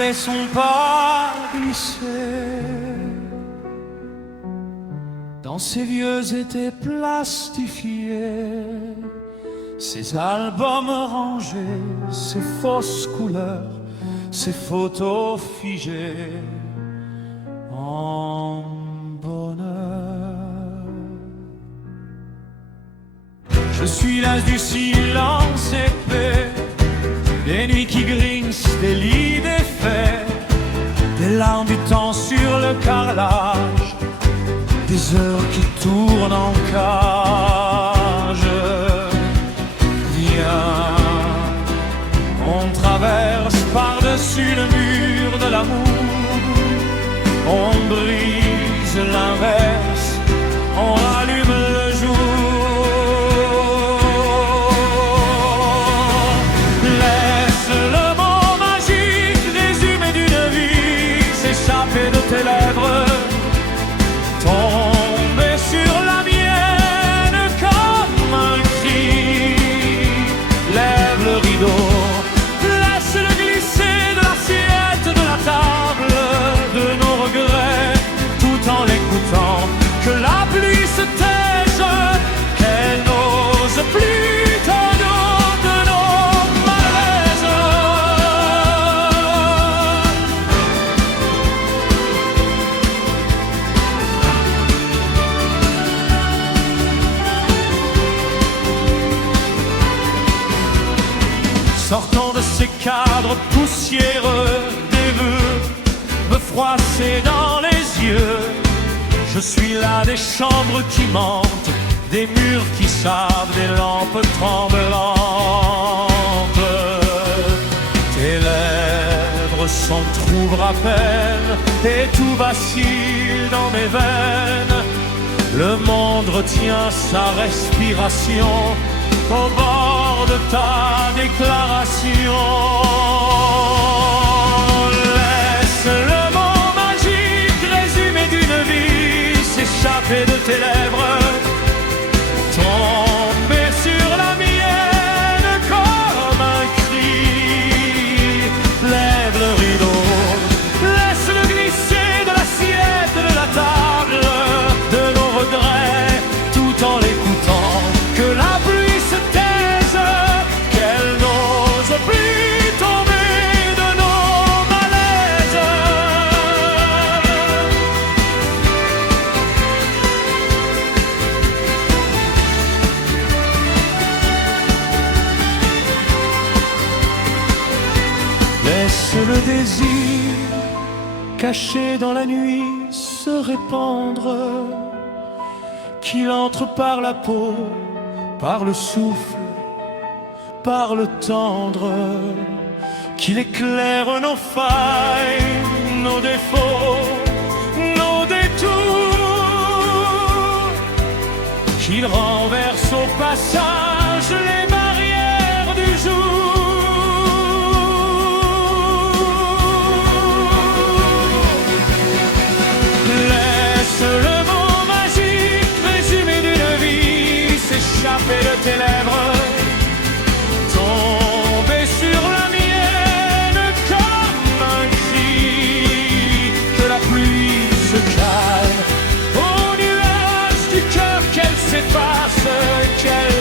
voulait son pas glisser dans ses vieux étés plastifiés, ses albums rangés, ses fausses couleurs, ses photos figées en bonheur. Je suis l'âge du silence épais, des nuits qui grinçent, des lits défaits, des larmes du temps sur le carrelage, des heures qui tournent en cage. Viens, on traverse par-dessus le mur de l'amour, on brise l'inverse, on rallume le jour. Laisse le mot magique résumé d'une vie s'échapper de tes lèvres, tomber sur la mienne comme un cri. Lève le rideau, laisse-le glisser de l'assiette de la table de nos regrets, tout en l'écoutant. Que la pluie se taise, qu'elle n'ose plus tonneau de nos malaises. Sortant de ces cadres poussiéreux, des vœux me froisser dans les yeux. Je suis là des chambres qui mentent, des murs qui savent, des lampes tremblantes. Tes lèvres s'entr'ouvrent à peine et tout vacille dans mes veines. Le monde retient sa respiration au bord de ta déclaration. Laisse le mot magique résumé d'une vie s'échapper de tes lèvres, tomber sur la mienne comme un cri. Lève le rideau, laisse-le glisser de l'assiette de la table de nos regrets, tout en l'écoutant. Que la pluie se taise, qu'elle n'ose plus tomber de nos malaises. Laisse le désir caché dans la nuit se répandre, qu'il entre par la peau, par le souffle, par le tendre, qu'il éclaire nos failles, nos défauts, nos détours, qu'il renverse au passage les barrières du jour. Laisse le mot magique résumé d'une vie s'échapper de tes lèvres, tomber sur la mienne comme un cri. Que la pluie se calme au nuage du cœur, qu'elle s'efface, qu'elle